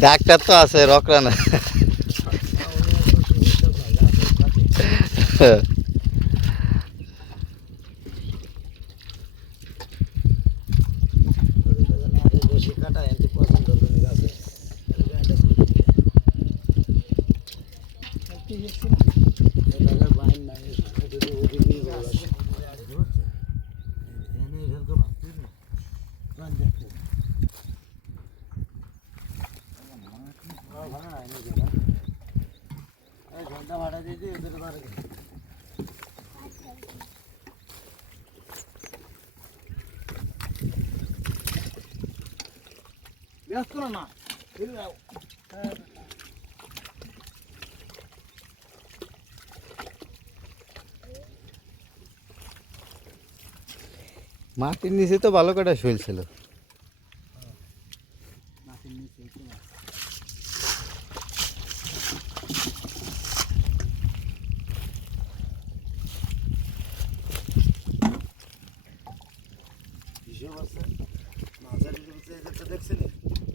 Doctor তো আছে রকরানা ব্যস্ত না না মাটির নিচে তো ভালো কাটা শৈল ছিল প্রেমিক প্রেমিকেরা থাক- থাকতেই হবে যুগল তাহলে কয় রবুল ভাই তাহলে ও ধরে নাড়ার গুটো চয়েন দে কজনে চারি ধরে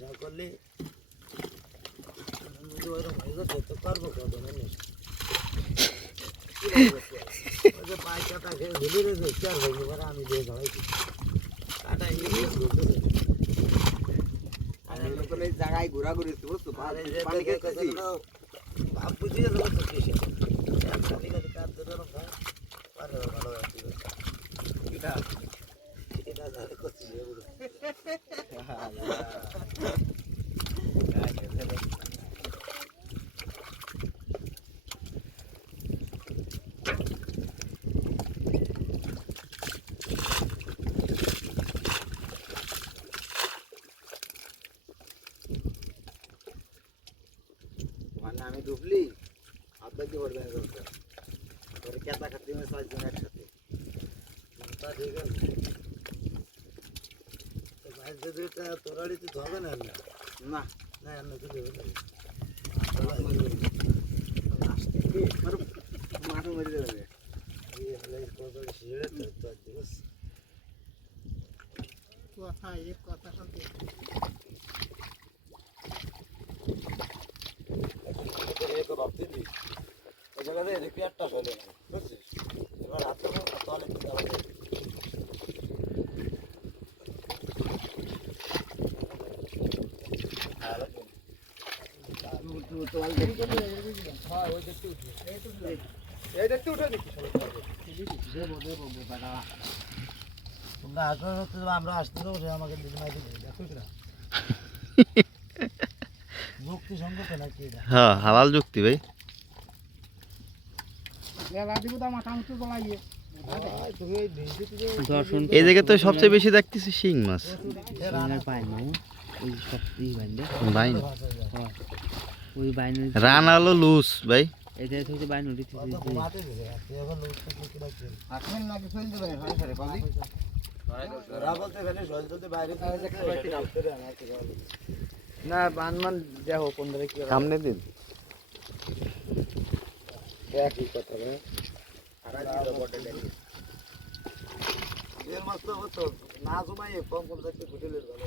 যা করলে পারব কত মানুষ পায়ে কাটা খেয়ে ভুলে রেখে চার পরে আমি দিয়ে ধরাইছি কাটা ইংলিশ বলতেছে আমি নতুন এই জায়গায় ঘোরাঘুরি বুঝছ আর এই যে পানি দেখে খেতেছি কতগুলো ভাব বুঝিয়ে দেবো তো কিসে খালি খালি কাজ ধরে রক্ষা পারে ভালো আছে এটা এটা ধরে করছি এগুলো মানে আমি ডুবলি আধা কি করবে দরকার তোর কেতা খাতে আমি পাঁচজন একসাথে তা ঠিক আছে তো ভাই যদি এটা তোরাড়িতে ধবে না না না না তো দেবে না মাথা মেরে দিবস কথা এক কথা শুনতে তো ভাবতে দি ওই জায়গাতে রিপেয়ারটা চলে না বুঝছিস এবার হাতে তলে দিতে হবে তোমরা হচ্ছে আমরা আসতে আমাকে যুক্তি সঙ্গত নাকি হ্যাঁ হালাল যুক্তি ভাই। এই জায়গায় তো সবচেয়ে বেশি দেখতেছি শিং মাছ। বাইন ওই বাইনের রান আলো লুজ ভাই। এটা হচ্ছে বাইন উঠে আসবেন নাকি ফেল দেবেন স্যার কলি ওরা বলতে এখানে জল তুলতে বাইরে না বান মান দেখো কোন ধরে কি সামনে দিন। একই কথা রে এর মাছ তো না জমাই কম কম থাকতে হোটেলের ভালো।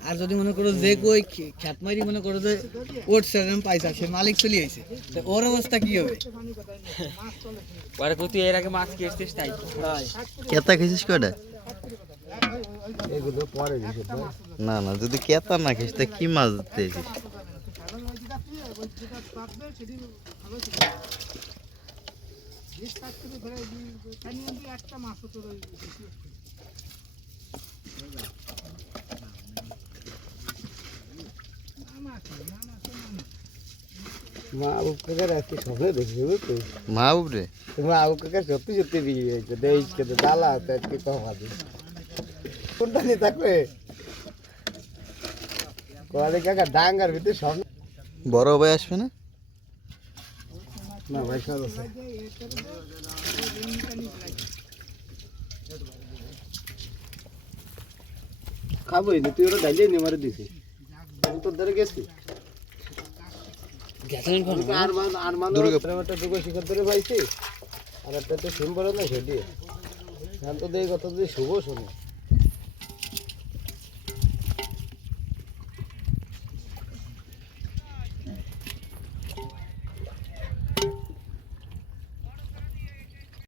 আর যদি মনে করো যে কই খ্যাত মারি মনে করো যে ওট সেরকম পয়সা সে মালিক চলে আইছে তো ওর অবস্থা কি হবে? পরে কত এর আগে মাছ কি এসছিস তাই? কেতা খেয়েছিস কয়টা? এগুলো পরে দিছে না না যদি কেতা না খেয়েছিস তা কি মাছ ধরতে এসেছিস মা আবু কাকা সত্যি সত্যি বিয়ে হয়েছে। দেশ খেতে ডালা আছে আজকে কম আছে কোনটা নিয়ে থাকবে? কলে কাকা ডাঙ্গার ভিতরে স্বপ্ন। বড় ভাই আসবে না? না ভাই সব আছে খাবোই না তুই ওরা ডালিয়ে নিয়ে মারে দিছি। আমি তোর ধরে গেছি। আর একটা তো সিম না সেটি। এখন তো দেখি কত যদি শুভ শোনে।